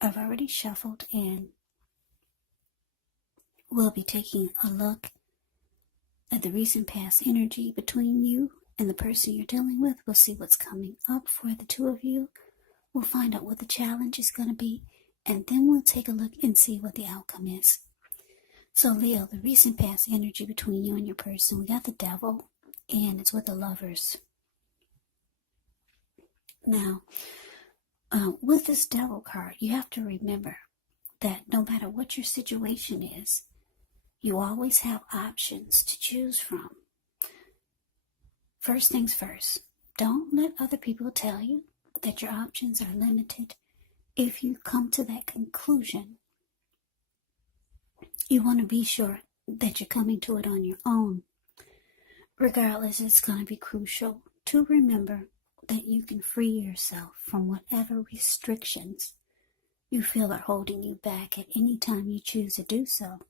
I've already shuffled, and we'll be taking a look at the recent past energy between you and the person you're dealing with. We'll see what's coming up for the two of you. We'll find out what the challenge is going to be, and then we'll take a look and see what the outcome is. So Leo, the recent past energy between you and your person, we got the Devil, and it's with the Lovers. Now, with this Devil card, you have to remember that no matter what your situation is, you always have options to choose from. First things first, don't let other people tell you that your options are limited. If you come to that conclusion, you want to be sure that you're coming to it on your own. Regardless, it's going to be crucial to remember that you can free yourself from whatever restrictions you feel are holding you back at any time you choose to do so.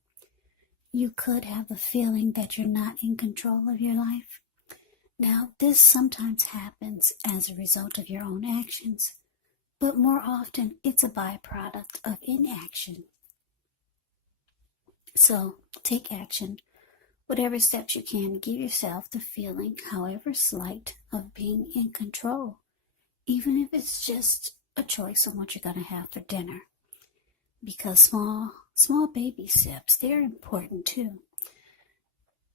You could have the feeling that you're not in control of your life. Now, this sometimes happens as a result of your own actions, but more often it's a byproduct of inaction. So, take action. Whatever steps you can, give yourself the feeling, however slight, of being in control, even if it's just a choice on what you're going to have for dinner. Because small baby steps, they're important too.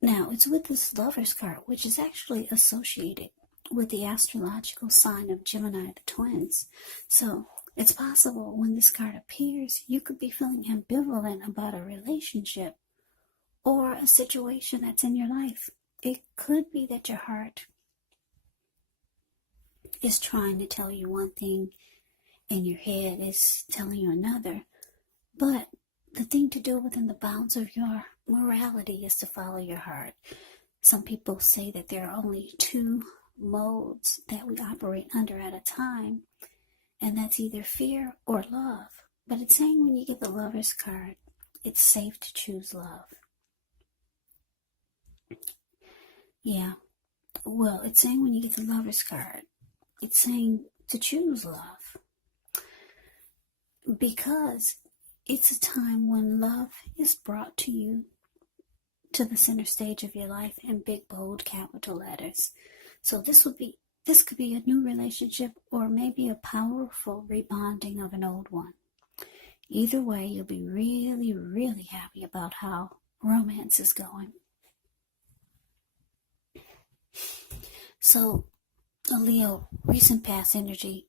Now, it's with this Lovers card, which is actually associated with the astrological sign of Gemini, the twins. So, it's possible when this card appears, you could be feeling ambivalent about a relationship or a situation that's in your life. It could be that your heart is trying to tell you one thing and your head is telling you another. But the thing to do within the bounds of your morality is to follow your heart. Some people say that there are only two modes that we operate under at a time, and that's either fear or love. But it's saying when you get the Lovers card, it's safe to choose love. Yeah, well, it's saying when you get the Lovers card, it's saying to choose love. Because it's a time when love is brought to you to the center stage of your life in big, bold, capital letters. So this could be a new relationship or maybe a powerful rebonding of an old one. Either way, you'll be really, really happy about how romance is going. So, Leo, recent past energy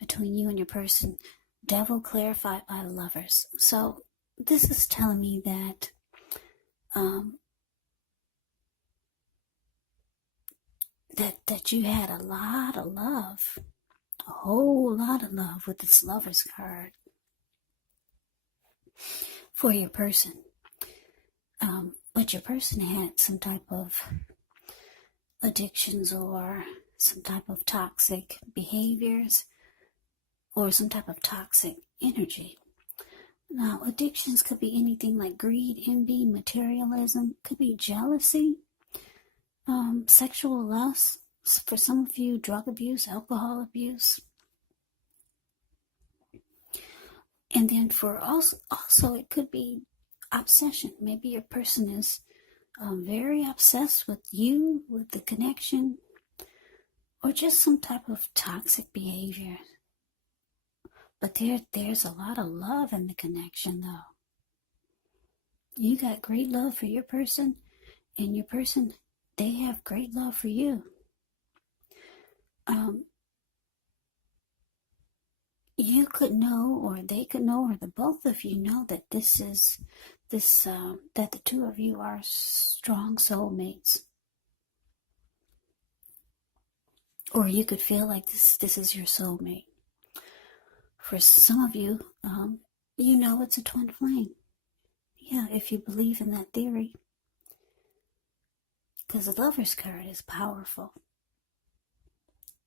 between you and your person, Devil clarified by the Lovers. So, this is telling me that that you had a lot of love, a whole lot of love with this Lovers card for your person. But your person had some type of addictions or some type of toxic behaviors or some type of toxic energy. Now, addictions could be anything like greed, envy, materialism, could be jealousy, sexual lust, for some of you, drug abuse, alcohol abuse. And then for also it could be obsession. Maybe your person is very obsessed with you, with the connection, or just some type of toxic behavior. But there's a lot of love in the connection, though. You got great love for your person, and your person, they have great love for you. You could know, or they could know, or the both of you know that that the two of you are strong soulmates. Or you could feel like this is your soulmate. For some of you, you know it's a twin flame. Yeah, if you believe in that theory. Because the Lovers card is powerful.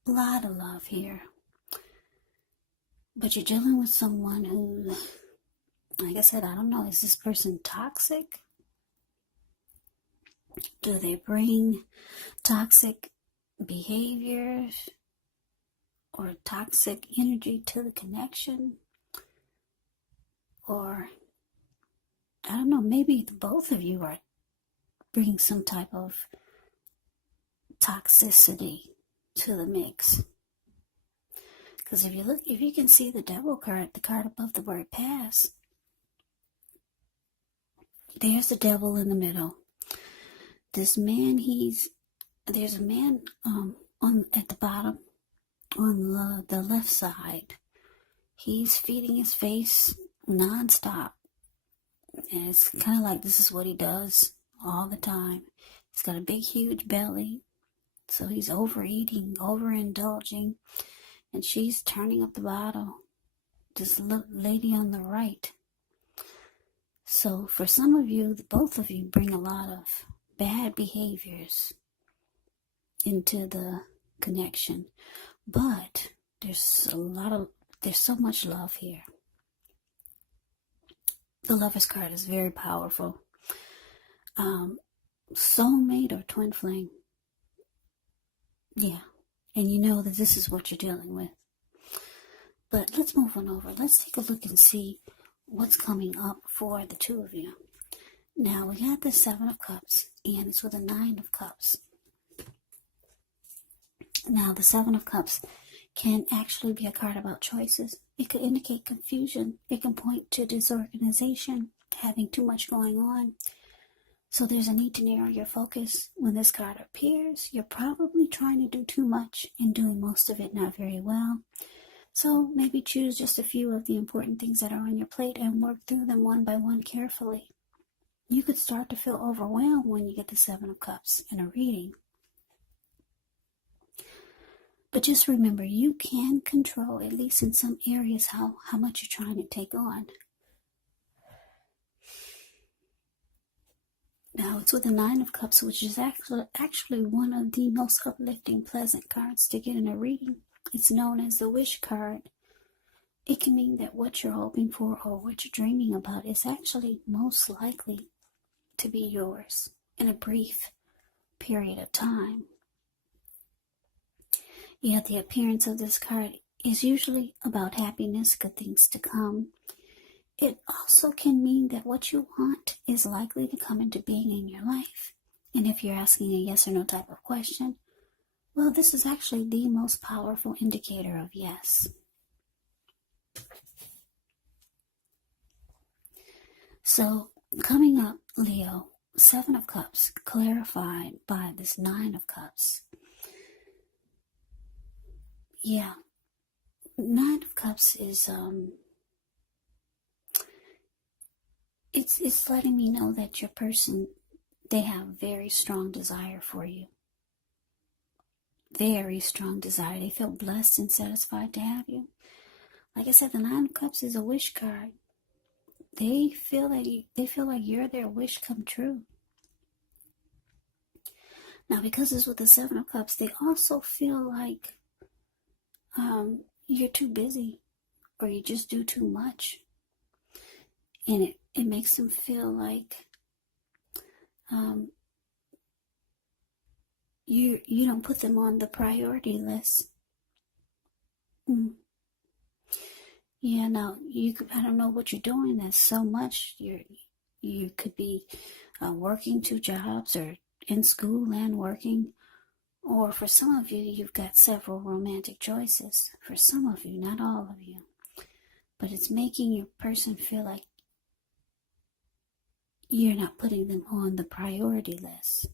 A lot of love here. But you're dealing with someone who, like I said, I don't know, is this person toxic? Do they bring toxic behaviors or toxic energy to the connection? or I don't know, maybe the both of you are bringing some type of toxicity to the mix. Because if you look, if you can see the devil card, the card above the word pass, there's the devil in the middle. This man, there's a man at the bottom on the left side. He's feeding his face nonstop. And it's kind of like this is what he does all the time. He's got a big, huge belly. So he's overeating, overindulging. And she's turning up the bottle. This lady on the right. So for some of you, the both of you bring a lot of bad behaviors into the connection. But there's so much love here. The Lover's card is very powerful. Soulmate or twin flame. Yeah. And you know that this is what you're dealing with. But let's move on over. Let's take a look and see what's coming up for the two of you. Now, we got the Seven of Cups, and it's with a Nine of Cups. Now, the Seven of Cups can actually be a card about choices. It could indicate confusion. It can point to disorganization, having too much going on. So there's a need to narrow your focus. When this card appears, you're probably trying to do too much and doing most of it not very well. So maybe choose just a few of the important things that are on your plate and work through them one by one carefully. You could start to feel overwhelmed when you get the Seven of Cups in a reading. But just remember, you can control, at least in some areas, how much you're trying to take on. Now, it's with the Nine of Cups, which is actually one of the most uplifting, pleasant cards to get in a reading. It's known as the Wish card. It can mean that what you're hoping for or what you're dreaming about is actually most likely to be yours in a brief period of time. Yet the appearance of this card is usually about happiness, good things to come. It also can mean that what you want is likely to come into being in your life. And if you're asking a yes or no type of question, well, this is actually the most powerful indicator of yes. So, coming up, Leo, Seven of Cups, clarified by this Nine of Cups. Yeah, Nine of Cups is, it's letting me know that your person, they have very strong desire for you. Very strong desire. They feel blessed and satisfied to have you. Like I said, the Nine of Cups is a wish card. They feel like you're their wish come true. Now, because it's with the Seven of Cups, they also feel like you're too busy or you just do too much. And it makes them feel like you don't put them on the priority list. Yeah, now I don't know what you're doing. There's so much. You could be working 2 jobs or in school and working. Or for some of you, you've got several romantic choices. For some of you, not all of you. But it's making your person feel like you're not putting them on the priority list.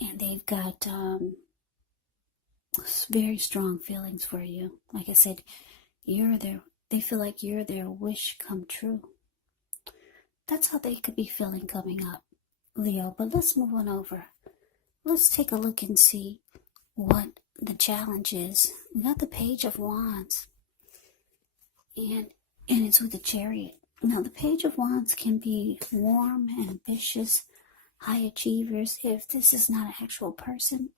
And they've got very strong feelings for you. Like I said, they feel like you're their wish come true. That's how they could be feeling coming up, Leo. But let's move on over. Let's take a look and see what the challenge is. We got the Page of Wands. And it's with the Chariot. Now, the Page of Wands can be warm, ambitious, high achievers. If this is not an actual person,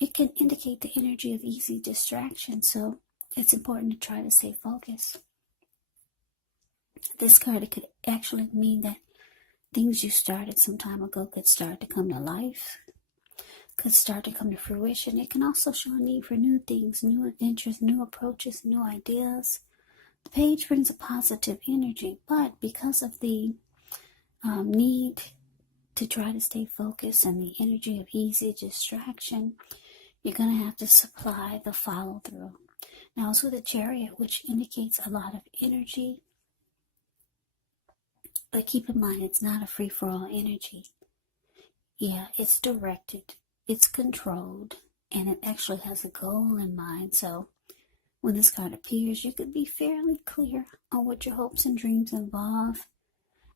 it can indicate the energy of easy distraction. So it's important to try to stay focused. This card, it could actually mean that things you started some time ago could start to come to life. could start to come to fruition. It can also show a need for new things, new adventures, new approaches, new ideas. The page brings a positive energy, but because of the need to try to stay focused and the energy of easy distraction, you're going to have to supply the follow through. Now it's with a Chariot, which indicates a lot of energy, but keep in mind it's not a free-for-all energy. Yeah, it's directed, it's controlled, and it actually has a goal in mind. So when this card appears, you could be fairly clear on what your hopes and dreams involve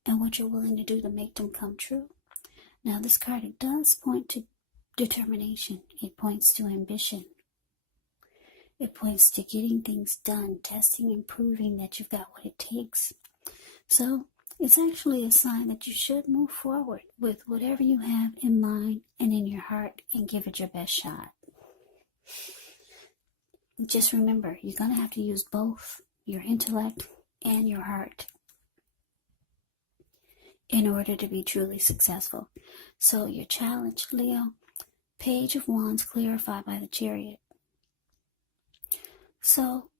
and what you're willing to do to make them come true. Now this card, it does point to determination. It points to ambition. It points to getting things done, testing and proving that you've got what it takes. So it's actually a sign that you should move forward with whatever you have in mind and in your heart and give it your best shot. Just remember, you're going to have to use both your intellect and your heart in order to be truly successful. So your challenge, Leo, Page of Wands clarified by the Chariot. So,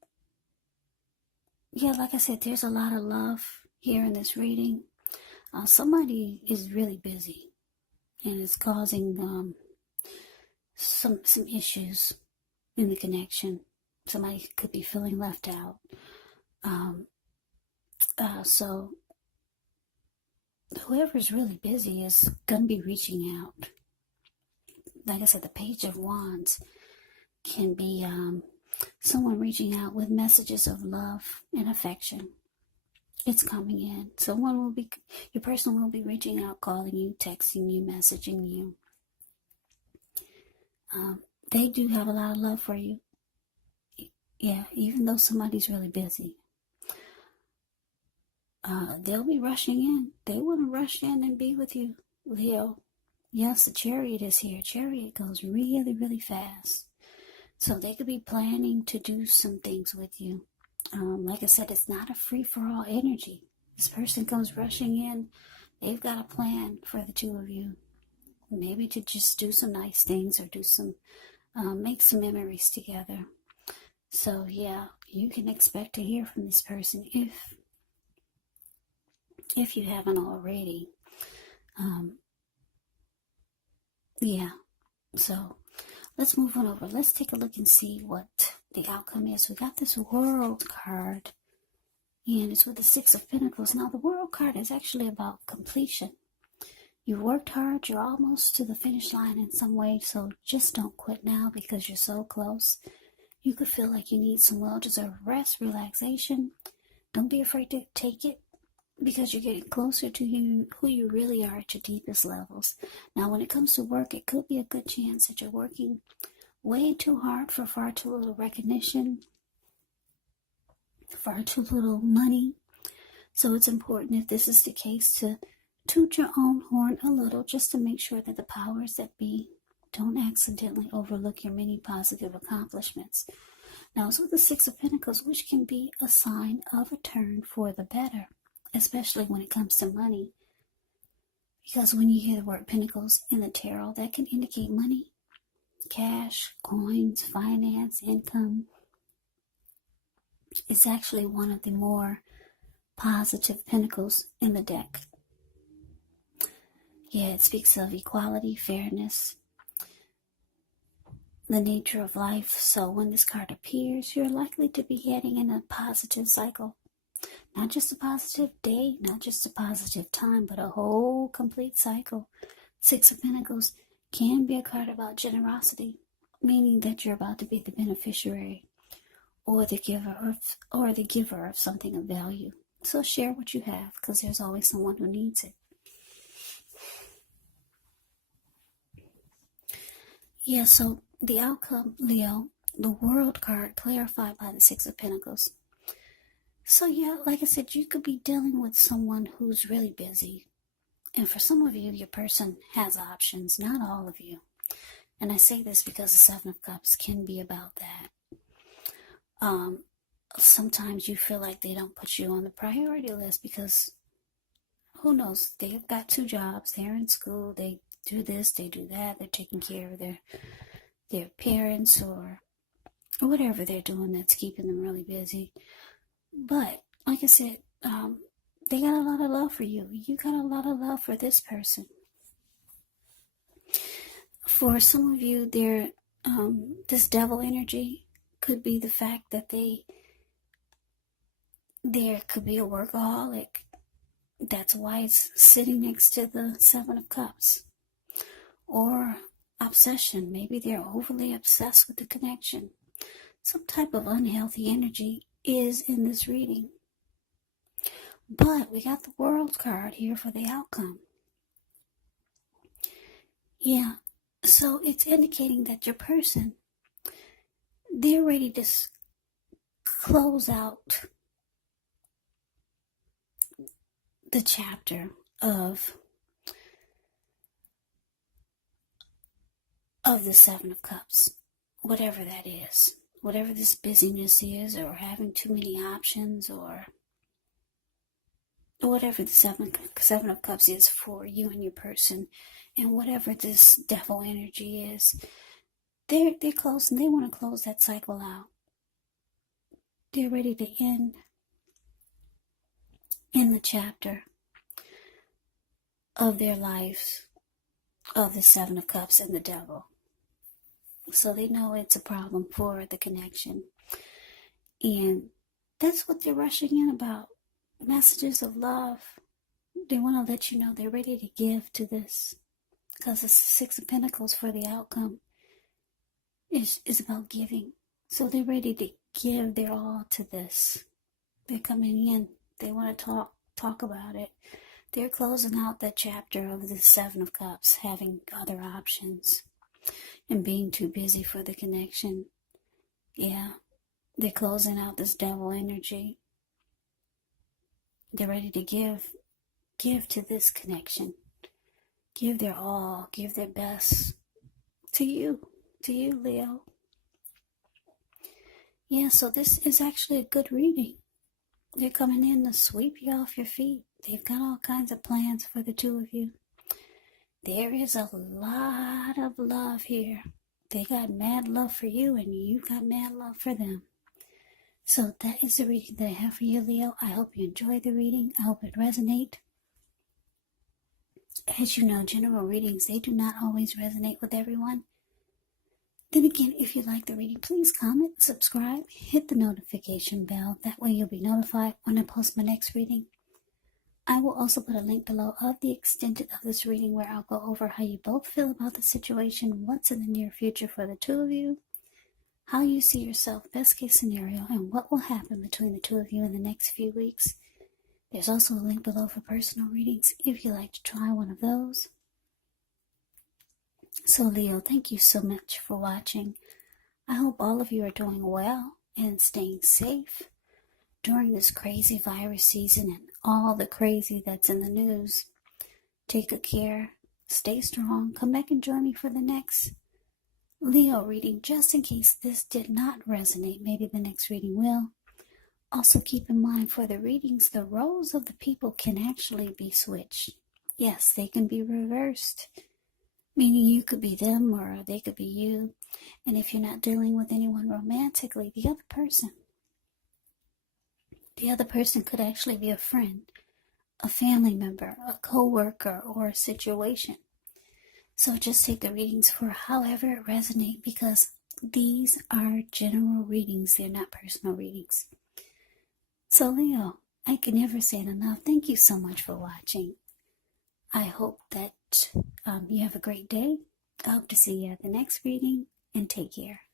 yeah, like I said, there's a lot of love here in this reading. Somebody is really busy and it's causing some issues in the connection. Somebody could be feeling left out. So whoever's really busy is going to be reaching out. Like I said, the Page of Wands can be someone reaching out with messages of love and affection. It's coming in. Your person will be reaching out, calling you, texting you, messaging you. They do have a lot of love for you. Yeah, even though somebody's really busy. They'll be rushing in. They want to rush in and be with you, Leo. Yes, the Chariot is here. Chariot goes really, really fast. So they could be planning to do some things with you. Like I said, it's not a free-for-all energy. This person comes rushing in. They've got a plan for the two of you. Maybe to just do some nice things or make some memories together. So yeah, you can expect to hear from this person if you haven't already. Yeah, so let's move on over. Let's take a look and see what the outcome is. We got this World card, and it's with the Six of Pentacles. Now, the World card is actually about completion. You worked hard. You're almost to the finish line in some way, so just don't quit now because you're so close. You could feel like you need some well-deserved rest, relaxation. Don't be afraid to take it because you're getting closer to who you really are at your deepest levels. Now, when it comes to work, it could be a good chance that you're working way too hard for far too little recognition, far too little money. So it's important, if this is the case, to toot your own horn a little just to make sure that the powers that be don't accidentally overlook your many positive accomplishments. Now, it's with the Six of Pentacles, which can be a sign of a turn for the better, especially when it comes to money. Because when you hear the word Pentacles in the tarot, that can indicate money, cash, coins, finance, income. It's actually one of the more positive pentacles in the deck. Yeah, it speaks of equality, fairness, the nature of life. So when this card appears, you're likely to be heading in a positive cycle. Not just a positive day, not just a positive time, but a whole complete cycle. Six of Pentacles can be a card about generosity, meaning that you're about to be the beneficiary or the giver of something of value. So share what you have, because there's always someone who needs it. Yeah, so the outcome, Leo, the World card clarified by the Six of Pentacles. So yeah, like I said, you could be dealing with someone who's really busy. And for some of you, your person has options, not all of you. And I say this because the Seven of Cups can be about that. Sometimes you feel like they don't put you on the priority list because, who knows, they've got two jobs, they're in school, they do this, they do that, they're taking care of their parents or whatever they're doing that's keeping them really busy. But like I said, they got a lot of love for you. You got a lot of love for this person. For some of you, this devil energy could be the fact that there could be a workaholic. That's why it's sitting next to the Seven of Cups. Or obsession. Maybe they're overly obsessed with the connection. Some type of unhealthy energy is in this reading. But we got the World card here for the outcome. Yeah, so it's indicating that your person, they're ready to close out the chapter of the Seven of Cups, whatever that is, whatever this busyness is, or having too many options, or whatever the Seven of Cups is for you and your person, and whatever this devil energy is, they're closing. They want to close that cycle out. They're ready to end the chapter of their lives of the Seven of Cups and the devil. So they know it's a problem for the connection. And that's what they're rushing in about. Messages of love. They want to let you know they're ready to give to this. Because the Six of Pentacles for the outcome is about giving. So they're ready to give their all to this. They're coming in. They want to talk about it. They're closing out that chapter of the Seven of Cups, having other options and being too busy for the connection. Yeah, they're closing out this devil energy. They're ready to give to this connection. Give their all, give their best to you, Leo. Yeah, so this is actually a good reading. They're coming in to sweep you off your feet. They've got all kinds of plans for the two of you. There is a lot of love here. They got mad love for you, and you got mad love for them. So that is the reading that I have for you, Leo. I hope you enjoyed the reading. I hope it resonates. As you know, general readings, they do not always resonate with everyone. Then again, if you like the reading, please comment, subscribe, hit the notification bell. That way you'll be notified when I post my next reading. I will also put a link below of the extended of this reading where I'll go over how you both feel about the situation, what's in the near future for the two of you, how you see yourself, best case scenario, and what will happen between the two of you in the next few weeks. There's also a link below for personal readings if you'd like to try one of those. So Leo, thank you so much for watching. I hope all of you are doing well and staying safe during this crazy virus season and all the crazy that's in the news. Take good care, stay strong, come back and join me for the next Leo reading, just in case this did not resonate. Maybe the next reading will. Also keep in mind for the readings, the roles of the people can actually be switched. Yes, they can be reversed, meaning you could be them or they could be you. And if you're not dealing with anyone romantically, the other person could actually be a friend, a family member, a co-worker, or a situation. So just take the readings for however it resonates, because these are general readings. They're not personal readings. So Leo, I can never say it enough. Thank you so much for watching. I hope that you have a great day. I hope to see you at the next reading, and take care.